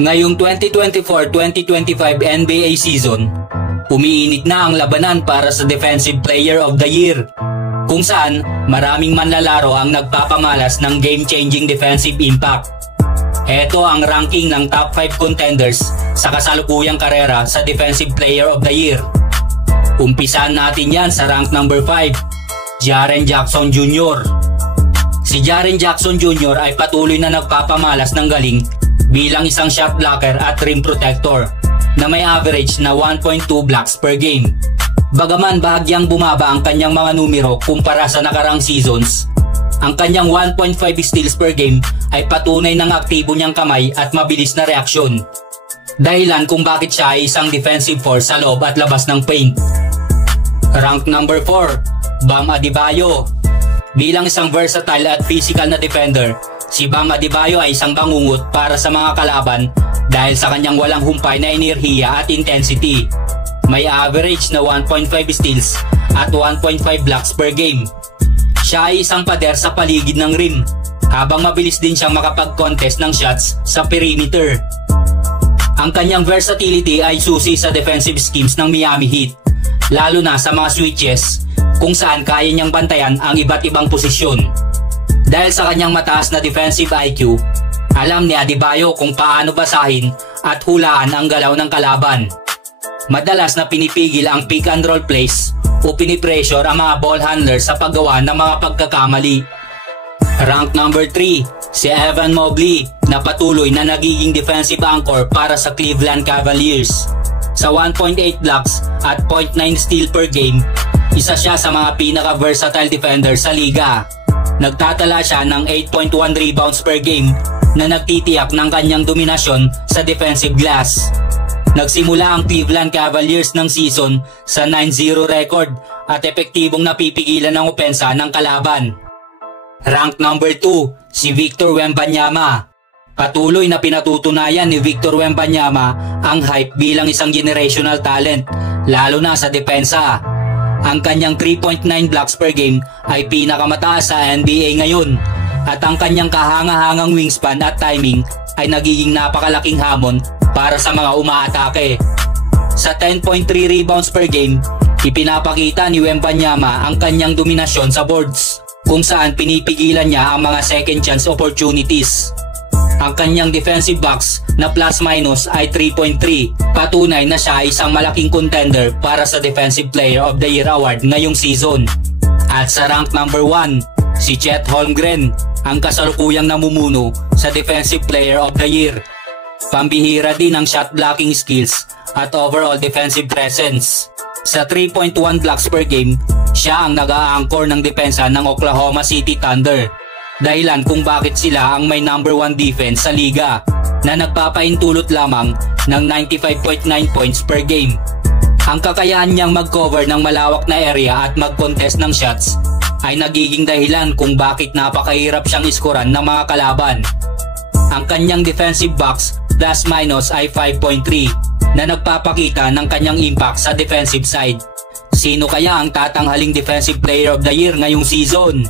Ngayong 2024-2025 NBA season, umiinit na ang labanan para sa Defensive Player of the Year, kung saan maraming manlalaro ang nagpapamalas ng game-changing defensive impact. Ito ang ranking ng top 5 contenders sa kasalukuyang karera sa Defensive Player of the Year. Umpisahan natin yan sa rank number 5, Jaren Jackson Jr. Si Jaren Jackson Jr. ay patuloy na nagpapamalas ng galing bilang isang shot blocker at rim protector na may average na 1.2 blocks per game. Bagaman bahagyang bumaba ang kanyang mga numero kumpara sa nakarang seasons, ang kanyang 1.5 steals per game ay patunay ng aktibo niyang kamay at mabilis na reaksyon, dahilan kung bakit siya ay isang defensive force sa loob at labas ng paint. Rank number 4, Bam Adebayo. Bilang isang versatile at physical na defender, si Bam Adebayo ay isang bangungot para sa mga kalaban dahil sa kanyang walang humpay na enerhiya at intensity. May average na 1.5 steals at 1.5 blocks per game. Siya ay isang pader sa paligid ng rim, habang mabilis din siyang makapag-contest ng shots sa perimeter. Ang kanyang versatility ay susi sa defensive schemes ng Miami Heat, lalo na sa mga switches kung saan kaya niyang bantayan ang iba't ibang posisyon. Dahil sa kanyang mataas na defensive IQ, alam ni Adebayo kung paano basahin at hulaan ang galaw ng kalaban. Madalas na pinipigil ang pick and roll plays o pinipressure ang mga ball handlers sa paggawa ng mga pagkakamali. Rank number 3, si Evan Mobley na patuloy na nagiging defensive anchor para sa Cleveland Cavaliers. Sa 1.8 blocks at 0.9 steal per game, isa siya sa mga pinaka-versatile defender sa liga. Nagtatala siya ng 8.1 rebounds per game na nagtitiyak ng kanyang dominasyon sa defensive glass. Nagsimula ang Cleveland Cavaliers ng season sa 9-0 record at epektibong napipigilan ang opensa ng kalaban. Rank number 2, si Victor Wembanyama. Patuloy na pinatutunayan ni Victor Wembanyama ang hype bilang isang generational talent, lalo na sa depensa. Ang kanyang 3.9 blocks per game ay pinakamataas sa NBA ngayon, at ang kanyang kahanga-hangang wingspan at timing ay nagiging napakalaking hamon para sa mga umaatake. Sa 10.3 rebounds per game, ipinapakita ni Wembanyama ang kanyang dominasyon sa boards, kung saan pinipigilan niya ang mga second chance opportunities. Ang kanyang defensive box na plus-minus ay 3.3. Patunay na siya ay isang malaking contender para sa Defensive Player of the Year award ngayong season. At sa rank number 1, si Chet Holmgren, ang kasalukuyang namumuno sa Defensive Player of the Year. Pambihira din ang shot blocking skills at overall defensive presence. Sa 3.1 blocks per game, siya ang nag-a-anchor ng depensa ng Oklahoma City Thunder, dahilan kung bakit sila ang may number 1 defense sa liga na nagpapaintulot lamang ng 95.9 points per game. Ang kakayahan niyang mag-cover ng malawak na area at mag-contest ng shots ay nagiging dahilan kung bakit napakahirap siyang iskoran ng mga kalaban. Ang kanyang defensive box plus-minus ay 5.3 na nagpapakita ng kanyang impact sa defensive side. Sino kaya ang tatanghaling Defensive Player of the Year ngayong season?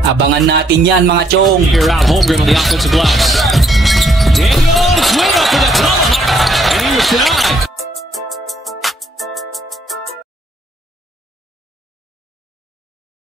Abangan natin yan, mga chong! Here out Holmgren on the offensive glass. Daniels, way up for the top, and he was denied.